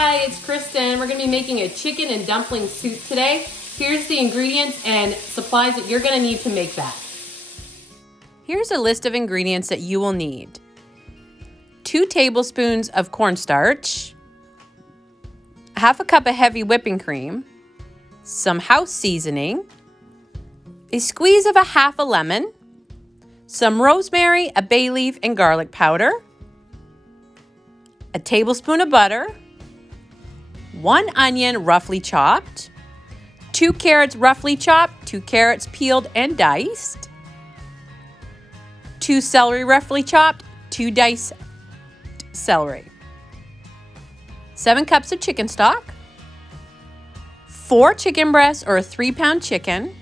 Hi, it's Kristen. We're gonna be making a chicken and dumpling soup today. Here's the ingredients and supplies that you're gonna need to make that. Here's a list of ingredients that you will need. 2 tablespoons of cornstarch, half a cup of heavy whipping cream, some house seasoning, a squeeze of a half a lemon, some rosemary, a bay leaf, and garlic powder, a tablespoon of butter, 1 onion roughly chopped, 2 carrots roughly chopped, 2 carrots peeled and diced, 2 celery roughly chopped, 2 diced celery, 7 cups of chicken stock, 4 chicken breasts or a 3-pound chicken,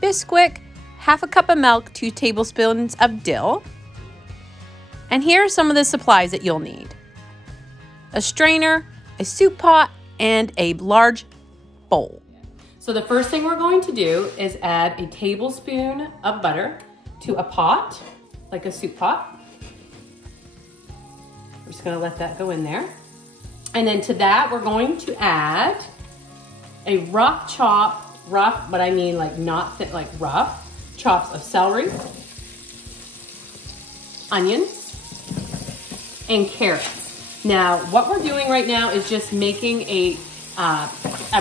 Bisquick, half a cup of milk, 2 tablespoons of dill. And here are some of the supplies that you'll need. A strainer, a soup pot, and a large bowl. So the first thing we're going to do is add a tablespoon of butter to a pot, like a soup pot. We're just gonna let that go in there. And then to that, we're going to add a rough, but I mean like not thick, like rough, chops of celery, onions, and carrots. Now, what we're doing right now is just making a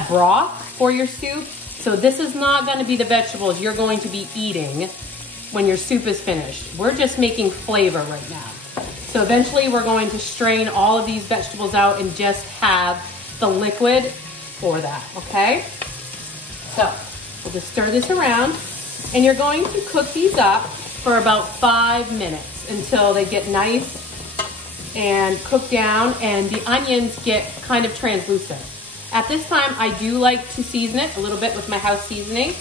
broth for your soup. So this is not gonna be the vegetables you're going to be eating when your soup is finished. We're just making flavor right now. So eventually we're going to strain all of these vegetables out and just have the liquid for that, okay? So we'll just stir this around and you're going to cook these up for about 5 minutes until they get nice and cook down and the onions get kind of translucent. At this time, I do like to season it a little bit with my house seasoning,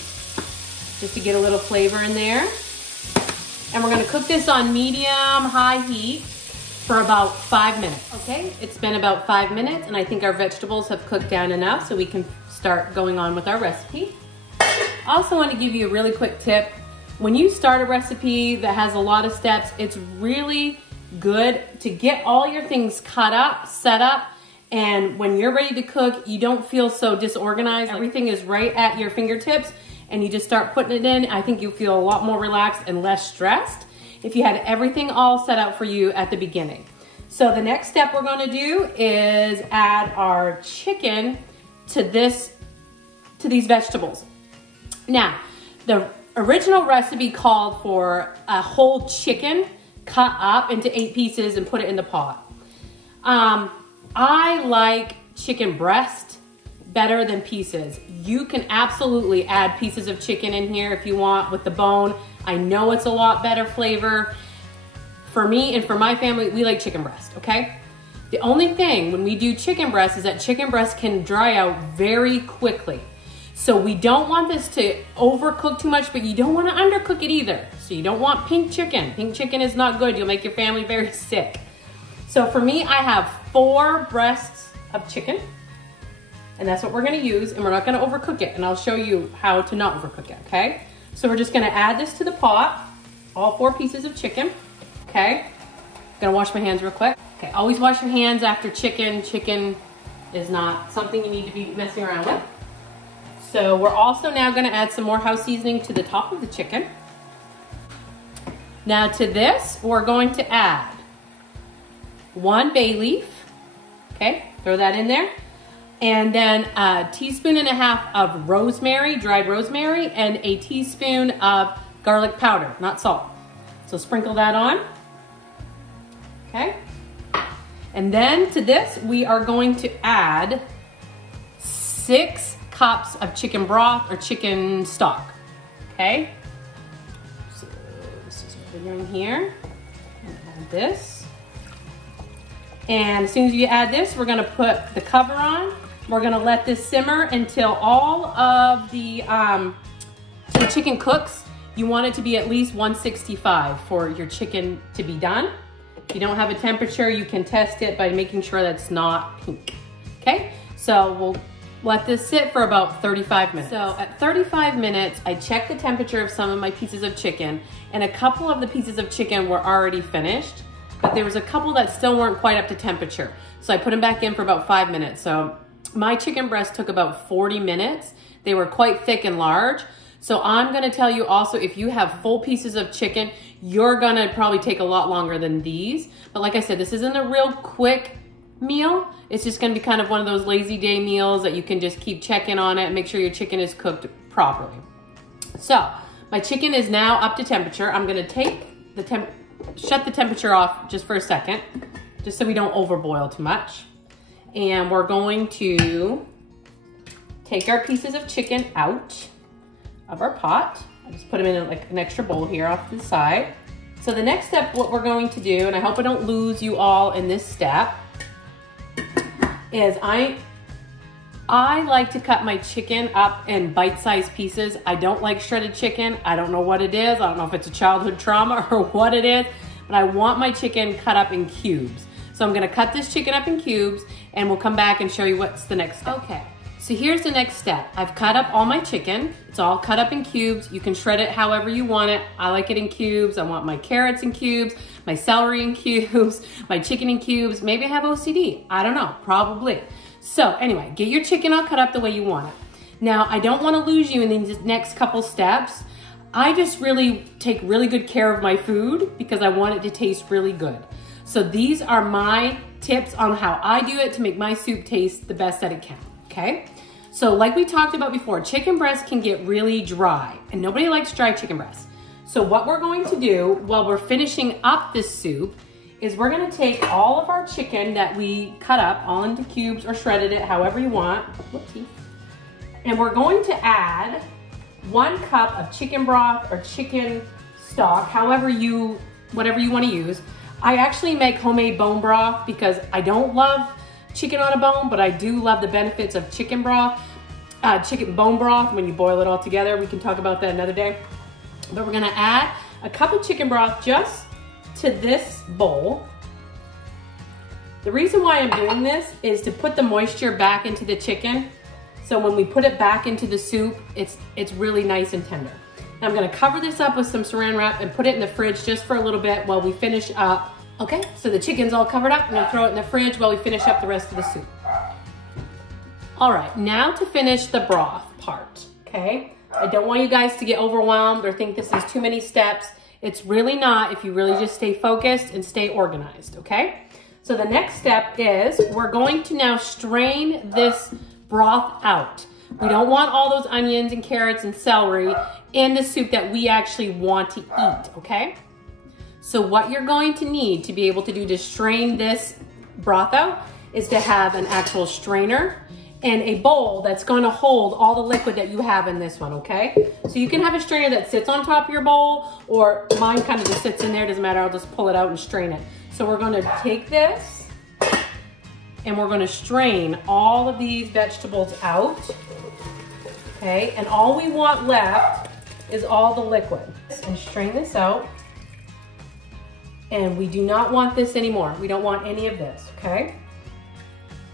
just to get a little flavor in there. And we're gonna cook this on medium-high heat for about 5 minutes, okay? It's been about 5 minutes and I think our vegetables have cooked down enough so we can start going on with our recipe. I also want to give you a really quick tip. When you start a recipe that has a lot of steps, it's really good to get all your things cut up, set up, and when you're ready to cook, you don't feel so disorganized. Everything is right at your fingertips and you just start putting it in. I think you feel a lot more relaxed and less stressed if you had everything all set out for you at the beginning. So the next step we're gonna do is add our chicken to these vegetables. Now, the original recipe called for a whole chicken cut up into 8 pieces and put it in the pot. I like chicken breast better than pieces. You can absolutely add pieces of chicken in here if you want with the bone. I know it's a lot better flavor. For me and for my family, we like chicken breast, okay? The only thing when we do chicken breast is that chicken breast can dry out very quickly. So we don't want this to overcook too much, but you don't want to undercook it either. So you don't want pink chicken. Pink chicken is not good. You'll make your family very sick. So for me, I have 4 breasts of chicken, and that's what we're gonna use, and we're not gonna overcook it, and I'll show you how to not overcook it, okay? So we're just gonna add this to the pot, all 4 pieces of chicken, okay? Gonna wash my hands real quick. Okay, always wash your hands after chicken. Chicken is not something you need to be messing around with. So we're also now gonna add some more house seasoning to the top of the chicken. Now to this, we're going to add 1 bay leaf, okay? Throw that in there. And then a teaspoon and a half of rosemary, dried rosemary, and a teaspoon of garlic powder, not salt. So sprinkle that on, okay? And then to this, we are going to add 6 cups of chicken broth or chicken stock, okay? So this is what we're doing here. And add this. And as soon as you add this, we're gonna put the cover on. We're gonna let this simmer until all of the chicken cooks. You want it to be at least 165 for your chicken to be done. If you don't have a temperature, you can test it by making sure that's not pink, okay? So we'll let this sit for about 35 minutes. So at 35 minutes, I checked the temperature of some of my pieces of chicken, and a couple of the pieces of chicken were already finished. but there was a couple that still weren't quite up to temperature. So I put them back in for about 5 minutes. So my chicken breast took about 40 minutes. They were quite thick and large. So I'm gonna tell you also, if you have full pieces of chicken, you're gonna probably take a lot longer than these. But like I said, this isn't a real quick meal. It's just gonna be kind of one of those lazy day meals that you can just keep checking on it and make sure your chicken is cooked properly. So my chicken is now up to temperature. I'm gonna take the shut the temperature off just for a second, just so we don't overboil too much. And we're going to take our pieces of chicken out of our pot. I just put them in like an extra bowl here off to the side. So the next step, what we're going to do, and I hope I don't lose you all in this step, is I like to cut my chicken up in bite-sized pieces. I don't like shredded chicken. I don't know what it is. I don't know if it's a childhood trauma or what it is, but I want my chicken cut up in cubes. So I'm gonna cut this chicken up in cubes and we'll come back and show you what's the next step. Okay, so here's the next step. I've cut up all my chicken. It's all cut up in cubes. You can shred it however you want it. I like it in cubes. I want my carrots in cubes, my celery in cubes, my chicken in cubes. Maybe I have OCD. I don't know, probably. So anyway, get your chicken all cut up the way you want it. Now, I don't want to lose you in these next couple steps. I just really take really good care of my food because I want it to taste really good. So these are my tips on how I do it to make my soup taste the best that it can, okay? So like we talked about before, chicken breast can get really dry and nobody likes dry chicken breast. So what we're going to do while we're finishing up this soup is we're gonna take all of our chicken that we cut up all into cubes or shredded it, however you want. Whoopsie. And we're going to add 1 cup of chicken broth or chicken stock, whatever you wanna use. I actually make homemade bone broth because I don't love chicken on a bone, but I do love the benefits of chicken broth, chicken bone broth when you boil it all together. We can talk about that another day. But we're gonna add a cup of chicken broth just to this bowl. The reason why I'm doing this is to put the moisture back into the chicken. So when we put it back into the soup, it's really nice and tender. Now I'm gonna cover this up with some saran wrap and put it in the fridge just for a little bit while we finish up. Okay, so the chicken's all covered up. I'm gonna throw it in the fridge while we finish up the rest of the soup. All right, now to finish the broth part, okay? I don't want you guys to get overwhelmed or think this is too many steps. It's really not if you really just stay focused and stay organized, okay? So the next step is we're going to now strain this broth out. We don't want all those onions and carrots and celery in the soup that we actually want to eat, okay? So what you're going to need to be able to do to strain this broth out is to have an actual strainer and a bowl that's going to hold all the liquid that you have in this one, okay? So you can have a strainer that sits on top of your bowl, or mine kind of just sits in there, doesn't matter, I'll just pull it out and strain it. So we're gonna take this and we're gonna strain all of these vegetables out, okay? And all we want left is all the liquid. And strain this out. And we do not want this anymore. We don't want any of this, okay?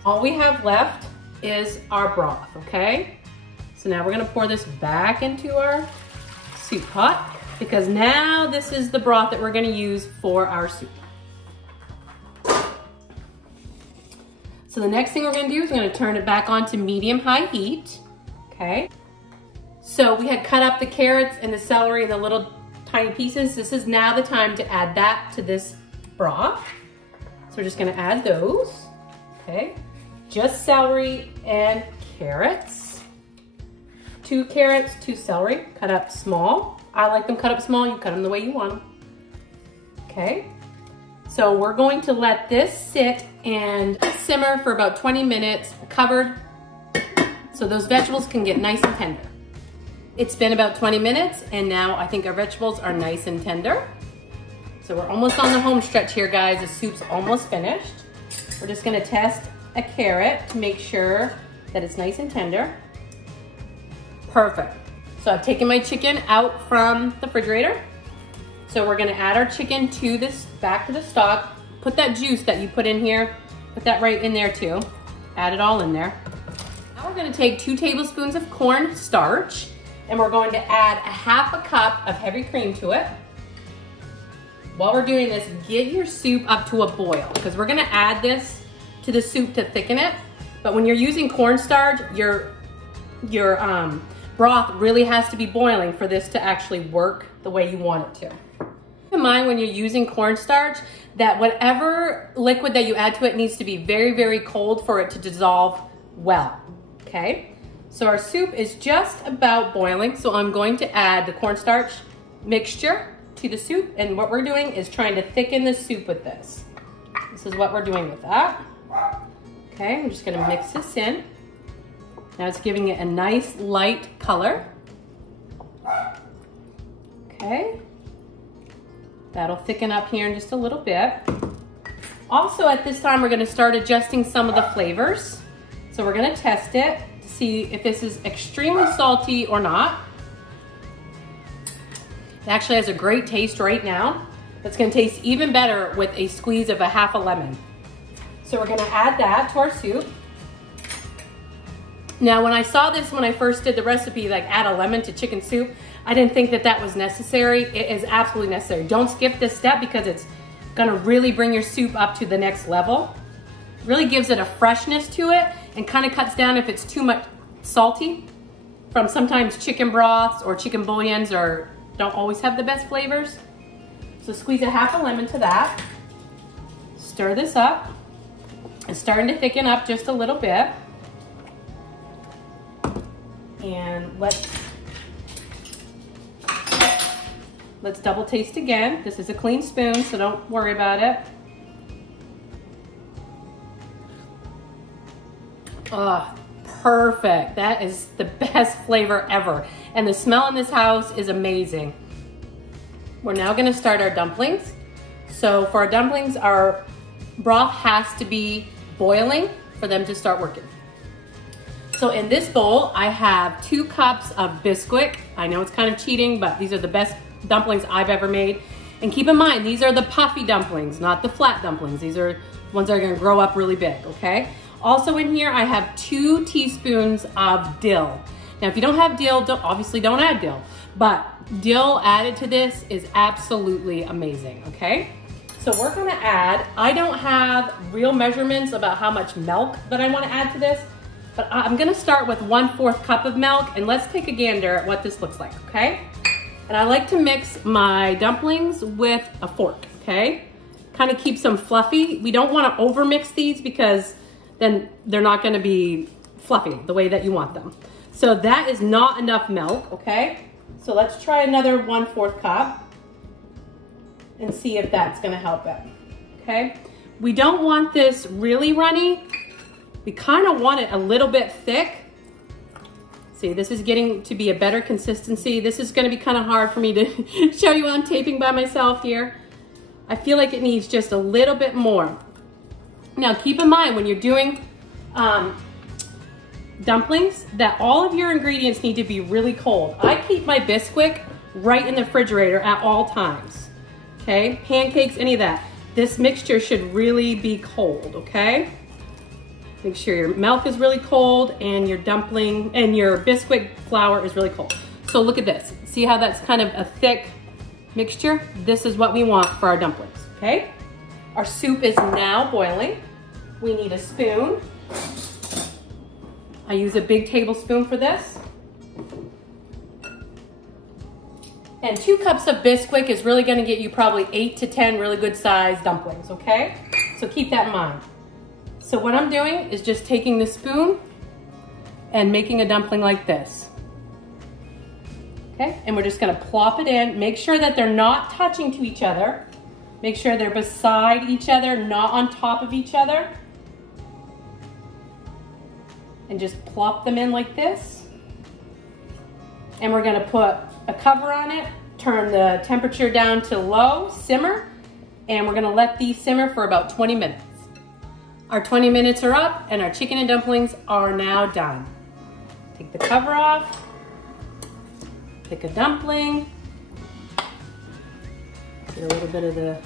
All we have left is our broth, okay? So now we're gonna pour this back into our soup pot because now this is the broth that we're gonna use for our soup. So the next thing we're gonna do is we're gonna turn it back on to medium-high heat, okay? So we had cut up the carrots and the celery and the little tiny pieces. This is now the time to add that to this broth. So we're just gonna add those, okay? Just celery and carrots. 2 carrots, 2 celery, cut up small. I like them cut up small, you cut them the way you want them. Okay, so we're going to let this sit and simmer for about 20 minutes, covered, so those vegetables can get nice and tender. It's been about 20 minutes and now I think our vegetables are nice and tender. So we're almost on the home stretch here, guys. The soup's almost finished. We're just gonna test a carrot to make sure that it's nice and tender. Perfect. So I've taken my chicken out from the refrigerator. So we're gonna add our chicken to this, back to the stock. Put that juice that you put in here, put that right in there too. Add it all in there. Now we're gonna take 2 tablespoons of corn starch and we're going to add a 1/2 cup of heavy cream to it. while we're doing this, get your soup up to a boil because we're gonna add this to the soup to thicken it. But when you're using cornstarch, your broth really has to be boiling for this to actually work the way you want it to. Keep in mind when you're using cornstarch that whatever liquid that you add to it needs to be very, very cold for it to dissolve well, okay? So our soup is just about boiling, so I'm going to add the cornstarch mixture to the soup, and what we're doing is trying to thicken the soup with this. This is what we're doing with that. Okay, I'm just gonna mix this in. Now it's giving it a nice light color. Okay, that'll thicken up here in just a little bit. Also at this time, we're gonna start adjusting some of the flavors. So we're gonna test it to see if this is extremely salty or not. It actually has a great taste right now. It's gonna taste even better with a squeeze of a half a lemon. So we're gonna add that to our soup. Now, when I saw this, when I first did the recipe, like add a lemon to chicken soup, I didn't think that that was necessary. It is absolutely necessary. Don't skip this step because it's gonna really bring your soup up to the next level. Really gives it a freshness to it and kind of cuts down if it's too much salty from sometimes chicken broths or chicken bouillons or don't always have the best flavors. So squeeze a half a lemon to that. Stir this up. It's starting to thicken up just a little bit. And let's double taste again. This is a clean spoon, so don't worry about it. Oh, perfect. That is the best flavor ever. And the smell in this house is amazing. We're now gonna start our dumplings. So for our dumplings, our broth has to be boiling for them to start working. So in this bowl, I have 2 cups of Bisquick. I know it's kind of cheating, but these are the best dumplings I've ever made. And keep in mind, these are the puffy dumplings, not the flat dumplings. These are ones that are gonna grow up really big, okay? Also in here, I have 2 teaspoons of dill. Now, if you don't have dill, obviously don't add dill, but dill added to this is absolutely amazing, okay? So we're gonna add, I don't have real measurements about how much milk that I wanna add to this, but I'm gonna start with 1/4 cup of milk, and let's take a gander at what this looks like, okay? And I like to mix my dumplings with a fork, okay? Kind of keeps them fluffy. We don't wanna overmix these because then they're not gonna be fluffy the way that you want them. So that is not enough milk, okay? So let's try another 1/4 cup and see if that's gonna help it, okay? We don't want this really runny. We kind of want it a little bit thick. See, this is getting to be a better consistency. This is gonna be kind of hard for me to show you on taping by myself here. I feel like it needs just a little bit more. Now keep in mind when you're doing dumplings that all of your ingredients need to be really cold. I keep my Bisquick right in the refrigerator at all times, okay? Pancakes, any of that. This mixture should really be cold, okay? Make sure your milk is really cold and your dumpling and your Bisquick flour is really cold. So look at this. See how that's kind of a thick mixture? This is what we want for our dumplings, okay? Our soup is now boiling. We need a spoon. I use a big tablespoon for this. And 2 cups of Bisquick is really gonna get you probably 8 to 10 really good sized dumplings, okay? So keep that in mind. So what I'm doing is just taking the spoon and making a dumpling like this. Okay, and we're just gonna plop it in. Make sure that they're not touching to each other. Make sure they're beside each other, not on top of each other. And just plop them in like this. And we're gonna put a cover on it, turn the temperature down to low, simmer, and we're gonna let these simmer for about 20 minutes. Our 20 minutes are up and our chicken and dumplings are now done. Take the cover off, pick a dumpling, get a little bit of the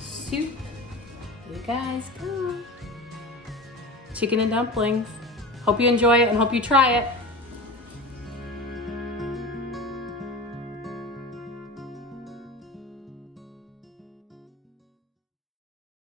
soup. Here you guys go. Chicken and dumplings. Hope you enjoy it and hope you try it.